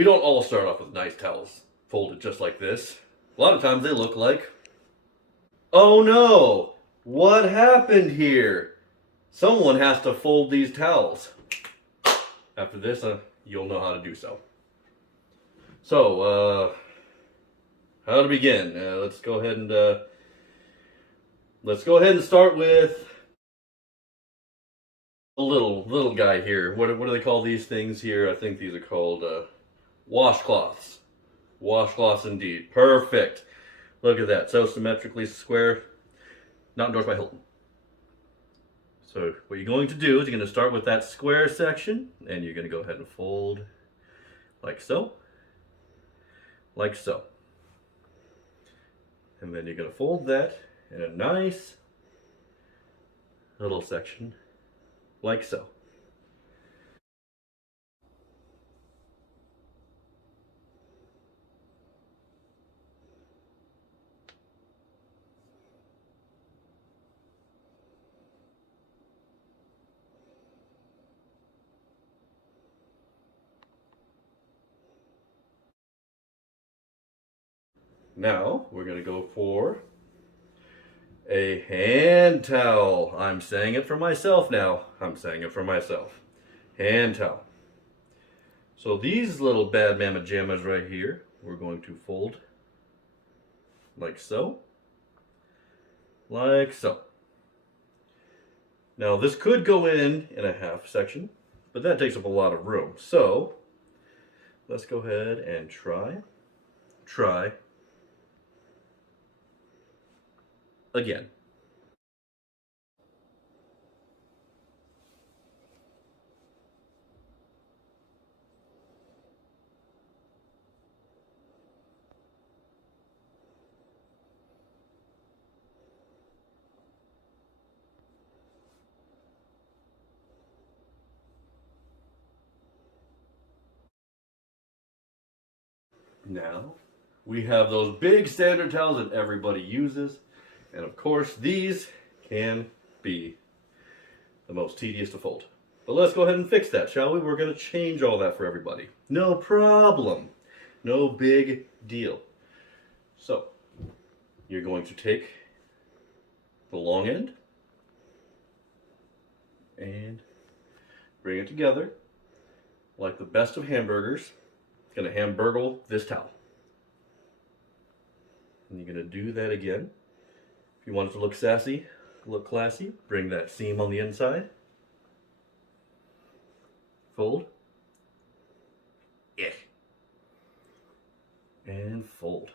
we don't all start off with nice towels folded just like this. A lot of times they look like, oh no, what happened here? Someone has to fold these towels. After this, you'll know how to do so. So, how to begin? Let's go ahead and start with a little guy here. What do they call these things here? I think these are called washcloths. Washcloths indeed. Perfect. Look at that. So symmetrically square. Not endorsed by Hilton. So what you're going to do is you're going to start with that square section, and you're going to go ahead and fold like so. Like so. And then you're going to fold that in a nice little section like so. Now we're going to go for a hand towel. I'm saying it for myself now. I'm saying it for myself. Hand towel. So these little bad mama jammas right here, we're going to fold like so. Like so. Now this could go in a half section, but that takes up a lot of room. So let's go ahead and try again. Now we have those big standard towels that everybody uses, and of course these can be the most tedious to fold. But let's go ahead and fix that, shall we? We're going to change all that for everybody. No problem. No big deal. So, you're going to take the long end and bring it together like the best of hamburgers. It's going to hamburgle this towel. And you're going to do that again. If you want it to look sassy, look classy, bring that seam on the inside. Fold. Yeah. And fold.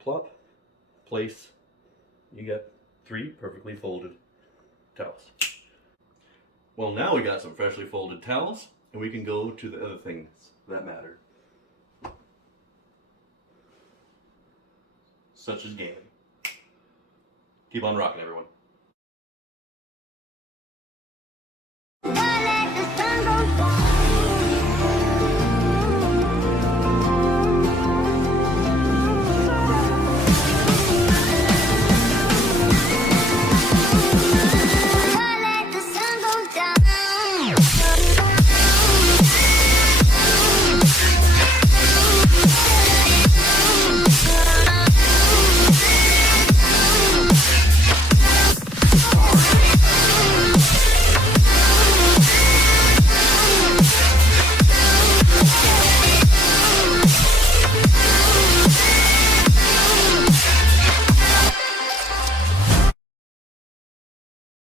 Plop, place, you got 3 perfectly folded towels. Well, now we got some freshly folded towels, and we can go to the other things that matter. Such as gaming. Keep on rocking, everyone.